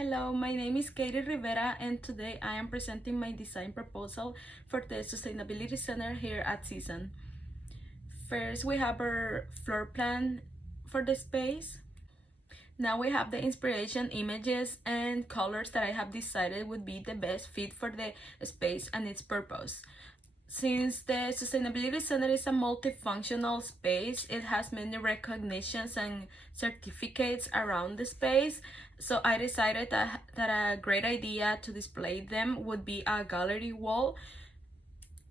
Hello, my name is Keyri Rivera and today I am presenting my design proposal for the Sustainability Center here at CSUN. First, we have our floor plan for the space. Now we have the inspiration images and colors that I have decided would be the best fit for the space and its purpose. Since the Sustainability Center is a multifunctional space, it has many recognitions and certificates around the space. So I decided that a great idea to display them would be a gallery wall.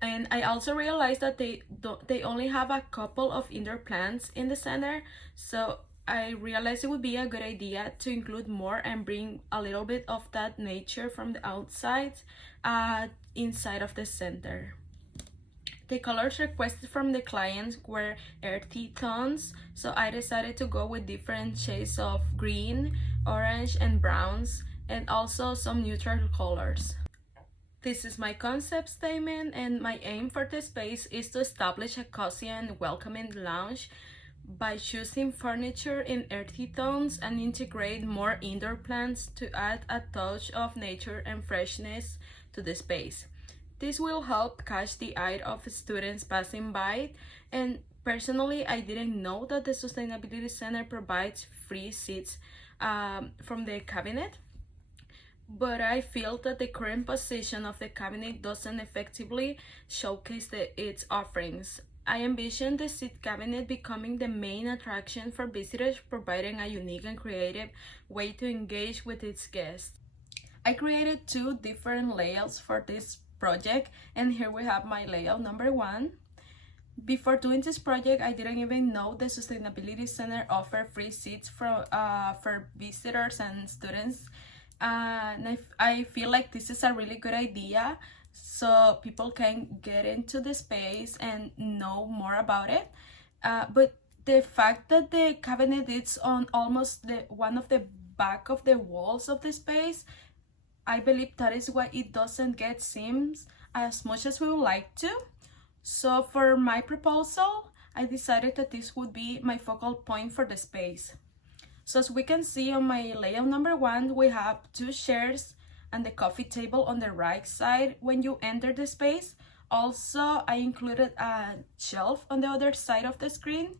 And I also realized that they only have a couple of indoor plants in the center. So I realized it would be a good idea to include more and bring a little bit of that nature from the outside inside of the center. The colors requested from the clients were earthy tones, so I decided to go with different shades of green, orange, and browns, and also some neutral colors. This is my concept statement, and my aim for the space is to establish a cozy and welcoming lounge by choosing furniture in earthy tones and integrate more indoor plants to add a touch of nature and freshness to the space. This will help catch the eye of students passing by, and personally, I didn't know that the Sustainability Center provides free seats from the cabinet, but I feel that the current position of the cabinet doesn't effectively showcase its offerings. I envision the seat cabinet becoming the main attraction for visitors, providing a unique and creative way to engage with its guests. I created two different layouts for this project, and here we have my layout number one. Before doing this project, I didn't even know the Sustainability Center offered free seats for visitors and students, and I feel like this is a really good idea so people can get into the space and know more about it. But the fact that the cabinet is on almost one of the back of the walls of the space, I believe that is why it doesn't get seen as much as we would like to. So for my proposal, I decided that this would be my focal point for the space. So as we can see on my layout number one, we have two chairs and the coffee table on the right side when you enter the space. Also, I included a shelf on the other side of the screen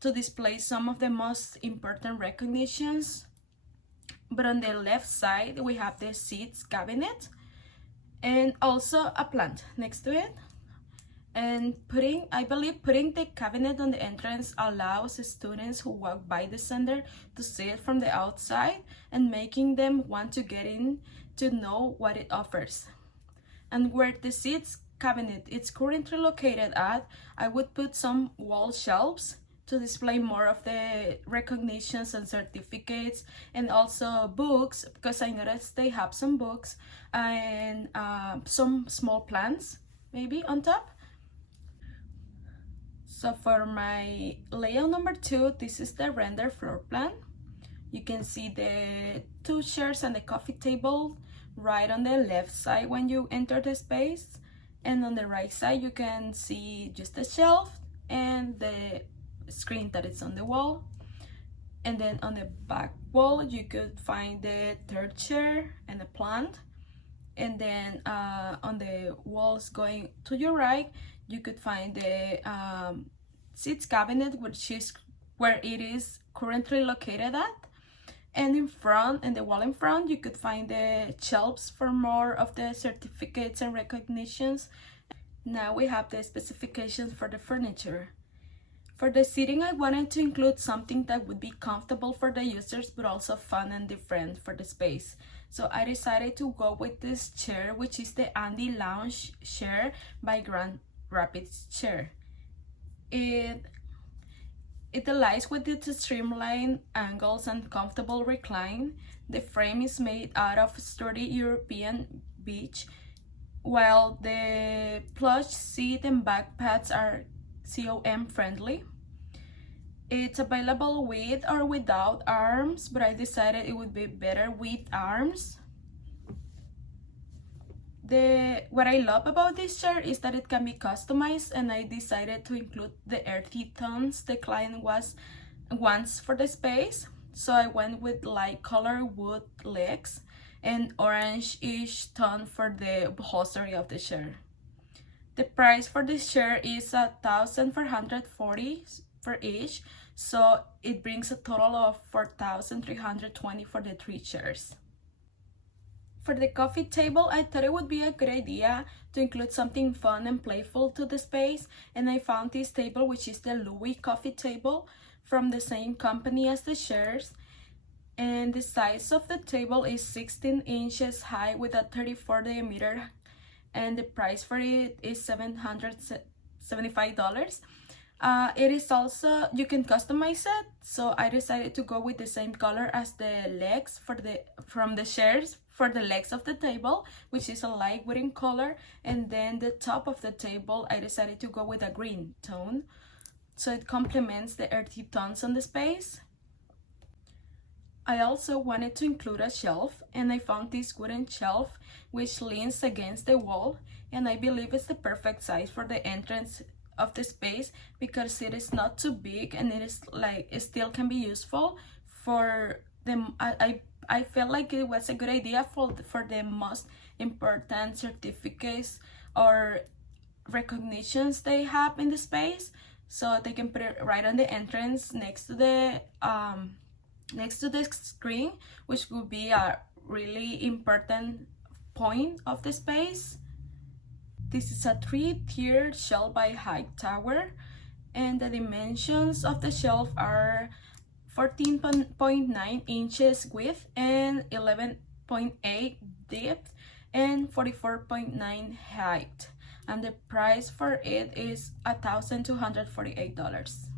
to display some of the most important recognitions. But on the left side, we have the seats cabinet and also a plant next to it. And I believe putting the cabinet on the entrance allows students who walk by the center to see it from the outside and making them want to get in to know what it offers. And where the seats cabinet is currently located at, I would put some wall shelves to display more of the recognitions and certificates, and also books, because I noticed they have some books and some small plants maybe on top. So for my layout number two, this is the render floor plan. You can see the two chairs and the coffee table right on the left side when you enter the space, and on the right side you can see just the shelf and the screen that is on the wall. And then on the back wall you could find the third chair and the plant, and then on the walls going to your right you could find the seats cabinet, which is where it is currently located at. And in front, in the wall in front, you could find the shelves for more of the certificates and recognitions. Now we have the specifications for the furniture. For the seating, I wanted to include something that would be comfortable for the users but also fun and different for the space. So I decided to go with this chair, which is the Andy Lounge chair by Grand Rapids Chair. It aligns with its streamlined angles and comfortable recline. The frame is made out of sturdy European beech, while the plush seat and back pads are COM friendly. It's available with or without arms, but I decided it would be better with arms. What I love about this chair is that it can be customized, and I decided to include the earthy tones the client wants for the space. so I went with light color wood legs and orange-ish tone for the upholstery of the chair. The price for this chair is $1,440 for each, so it brings a total of $4,320 for the 3 chairs. For the coffee table, I thought it would be a good idea to include something fun and playful to the space, and I found this table, which is the Louis coffee table from the same company as the chairs. And the size of the table is 16 inches high with a 34 diameter, and the price for it is $775. It is also, you can customize it, so I decided to go with the same color as the legs from the chairs for the legs of the table, which is a light wooden color, and then the top of the table I decided to go with a green tone, so it complements the earthy tones on the space. I also wanted to include a shelf, and I found this wooden shelf which leans against the wall, and I believe it's the perfect size for the entrance of the space because it is not too big and it still can be useful for them. I felt like it was a good idea for the most important certificates or recognitions they have in the space, so they can put it right on the entrance next to the screen, which would be a really important point of the space. This is a 3-tiered shelf by height tower, and the dimensions of the shelf are 14.9 inches width and 11.8 depth and 44.9 height, and the price for it is $1,248.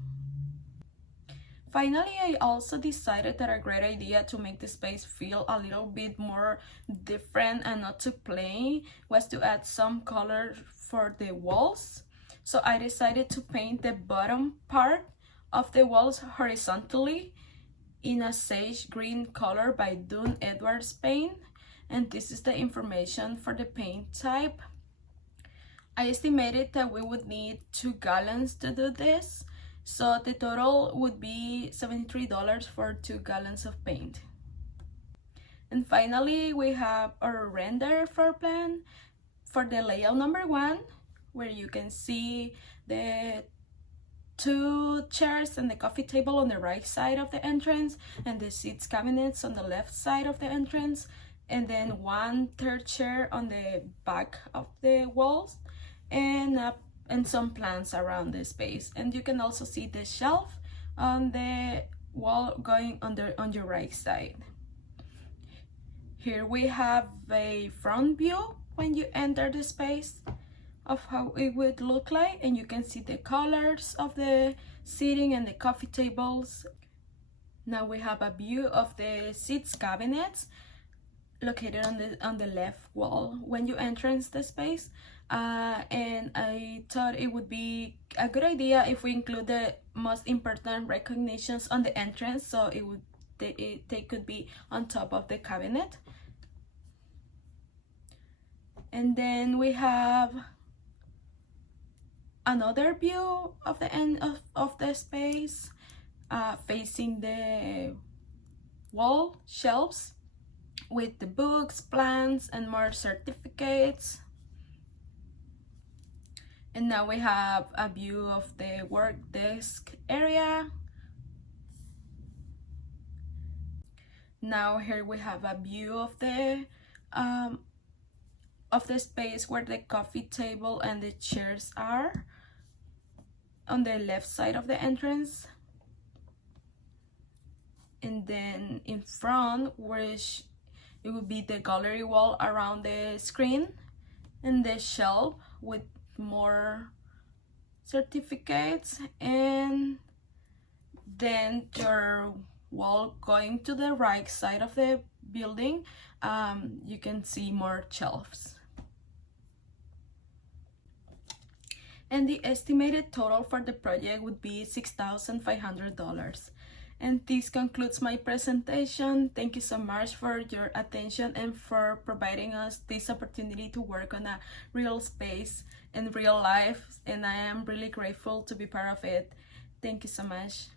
Finally, I also decided that a great idea to make the space feel a little bit more different and not too plain was to add some color for the walls. So I decided to paint the bottom part of the walls horizontally in a sage green color by Dune Edwards paint, and this is the information for the paint type. I estimated that we would need 2 gallons to do this, so the total would be $73 for 2 gallons of paint. And finally, we have our render floor plan for the layout number 1, where you can see the 2 chairs and the coffee table on the right side of the entrance, and the seats cabinets on the left side of the entrance, and then 1/3 chair on the back of the walls, and some plants around the space. And you can also see the shelf on the wall going on your right side. Here we have a front view when you enter the space of how it would look like, and you can see the colors of the seating and the coffee tables. Now we have a view of the seats cabinets located on the left wall when you enter the space. And I thought it would be a good idea if we include the most important recognitions on the entrance, so they could be on top of the cabinet. And then we have another view of the end of the space, facing the wall shelves with the books, plants, and more certificates. And now we have a view of the work desk area. Now here we have a view of the space where the coffee table and the chairs are on the left side of the entrance. And then in front, which it would be the gallery wall around the screen, and the shelf with more certificates, and then your wall going to the right side of the building, you can see more shelves. And the estimated total for the project would be $6,500. And this concludes my presentation. Thank you so much for your attention and for providing us this opportunity to work on a real space in real life. And I am really grateful to be part of it. Thank you so much.